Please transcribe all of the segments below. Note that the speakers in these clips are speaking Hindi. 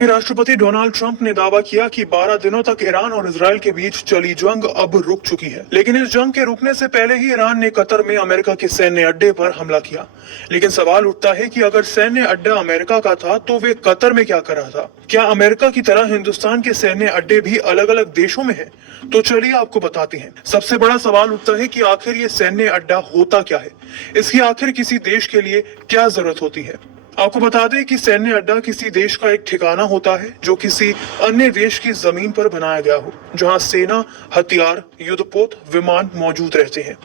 राष्ट्रपति डोनाल्ड ट्रंप ने दावा किया कि 12 दिनों तक ईरान और इजरायल के बीच चली जंग अब रुक चुकी है। लेकिन इस जंग के रुकने से पहले ही ईरान ने कतर में अमेरिका के सैन्य अड्डे पर हमला किया। लेकिन सवाल उठता है कि अगर सैन्य अड्डा अमेरिका का था तो वे कतर में क्या कर रहा था? क्या अमेरिका की तरह हिंदुस्तान के सैन्य अड्डे भी अलग अलग देशों में है? तो चलिए आपको बताते हैं। सबसे बड़ा सवाल उठता है कि आखिर ये सैन्य अड्डा होता क्या है, इसकी आखिर किसी देश के लिए क्या जरूरत होती है। आपको बता दें कि सैन्य अड्डा किसी देश का एक ठिकाना होता है जो किसी अन्य देश की जमीन पर बनाया गया हो, जहां सेना, हथियार, युद्धपोत, विमान मौजूद रहते हैं।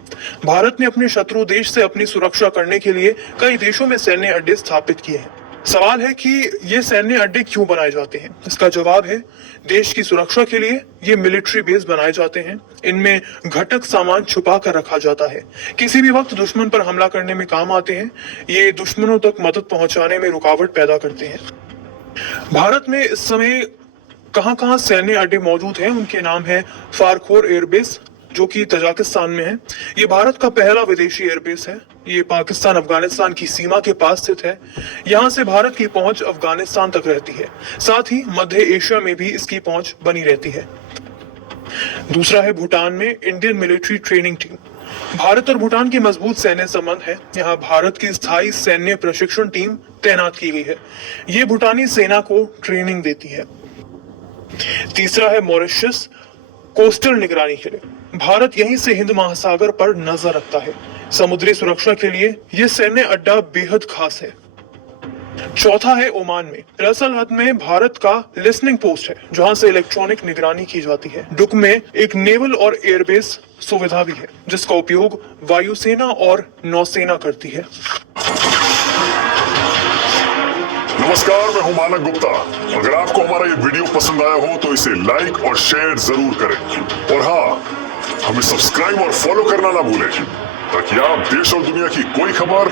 भारत ने अपने शत्रु देश से अपनी सुरक्षा करने के लिए कई देशों में सैन्य अड्डे स्थापित किए हैं। सवाल है कि ये सैन्य अड्डे क्यों बनाए जाते हैं? इसका जवाब है, देश की सुरक्षा के लिए ये मिलिट्री बेस बनाए जाते हैं। इनमें घटक सामान छुपा कर रखा जाता है, किसी भी वक्त दुश्मन पर हमला करने में काम आते हैं। ये दुश्मनों तक मदद पहुंचाने में रुकावट पैदा करते हैं। भारत में इस समय कहां कहां सैन्य अड्डे मौजूद हैं, उनके नाम है फारखोर एयरबेस, जो कि तजाकिस्तान में है। ये भारत का पहला विदेशी एयरबेस है। ये पाकिस्तान अफगानिस्तान की सीमा के पास स्थित है। यहाँ से भारत की पहुंच अफगानिस्तान तक रहती है। साथ ही मध्य एशिया में भी इसकी पहुंच बनी रहती है। दूसरा है भूटान में Indian military training team. Bharat और भूटान के मजबूत सैन्य संबंध है। यहाँ भारत की स्थायी सैन्य प्रशिक्षण टीम तैनात की गई है। ये भूटानी सेना को ट्रेनिंग देती है। तीसरा है मॉरिशस, कोस्टल निगरानी के लिए। भारत यहीं से हिंद महासागर पर नजर रखता है। समुद्री सुरक्षा के लिए यह सैन्य अड्डा बेहद खास है। चौथा है ओमान में। रसल हद में भारत का लिसनिंग पोस्ट है, जहां से इलेक्ट्रॉनिक निगरानी की जाती है। डुक में एक नेवल और एयरबेस सुविधा भी है, जिसका उपयोग वायुसेना और नौसेना करती है। नमस्कार, मैं हूं मानक गुप्ता। अगर आपको हमारा ये वीडियो पसंद आया हो तो इसे लाइक और शेयर जरूर करें। और हाँ, हमें सब्सक्राइब और फॉलो करना ना भूलें, ताकि आप देश और दुनिया की कोई खबर